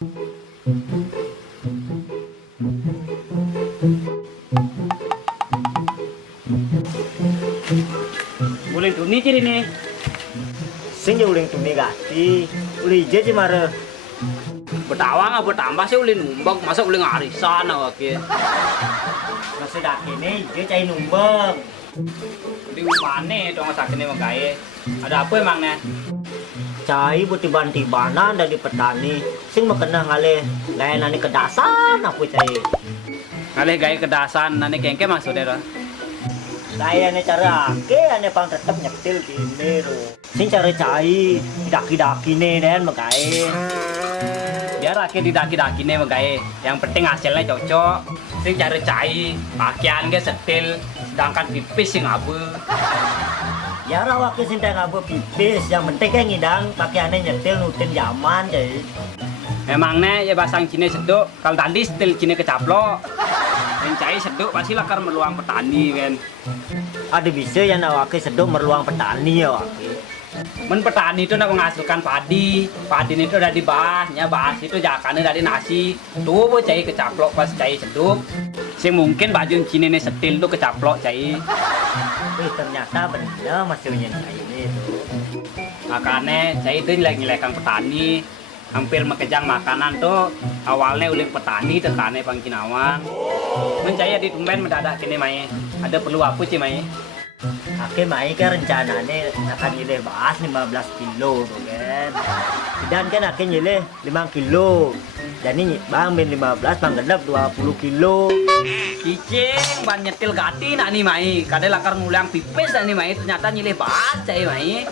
Uling tuni ciri nih. Sing uling tuni gati, uli je mare. Betawang apa tambah sih ulin numbang, masa ulin arisan awak ya. Masih dak ini je cai numbang. Di mana dong sakit nih mengkai? Ada apa emangnya? Cai buat tiban-tibanan dari petani. Sing makena ngale layanan kedasan aku cai. Ngalih gaya kedasan, nane kengke maksudnya dah. Layane cara ake ane pang tetep nyetil gini ro. Sing cara cai daki-daki nih dan makai. Biar akhir di daki-daki nih mengkai. Yang penting hasilnya cocok. Sing cari cai, pakaian ke setil, sedangkan pipis sing abu. Ya rawake sing teng abu pipis, yang penting kan ngidang pakaiannya nyetil nutin zaman cai. Emangnya ya basang Cina seduk, kalau tadi setil Cina kecaplok. Yang cai seduk pasti lakar meluang petani kan. Ada bisa yang awake seduk meruang petani ya wake. Men petani itu nak menghasilkan padi, padi itu udah dibahas, bahas itu jakannya dari nasi. Tuh bu cai kecaplok pas cai seduk. Sing mungkin baju Cina ini setil tuh kecaplok cai. Ternyata bener maksudnya cai ini tuh. Makanya cai itu nilai-nilaikan petani. Hampir mekejang makanan tuh awalnya uling petani tekannya Bang Kinawang. Mencaya di tumben mendadak kini mai. Ada perlu apa sih mai? Ake mai kan rencananya akan nyileh bahas 15 kilo tuh kan. Dan kan ake nyileh 5 kilo. Jadi bang bin 15 bang genep 20 kilo. Kicing ban nyetil gati nak nih mai. Kadang lakar ngulang pipis nih mai ternyata nyileh bahas cai mai.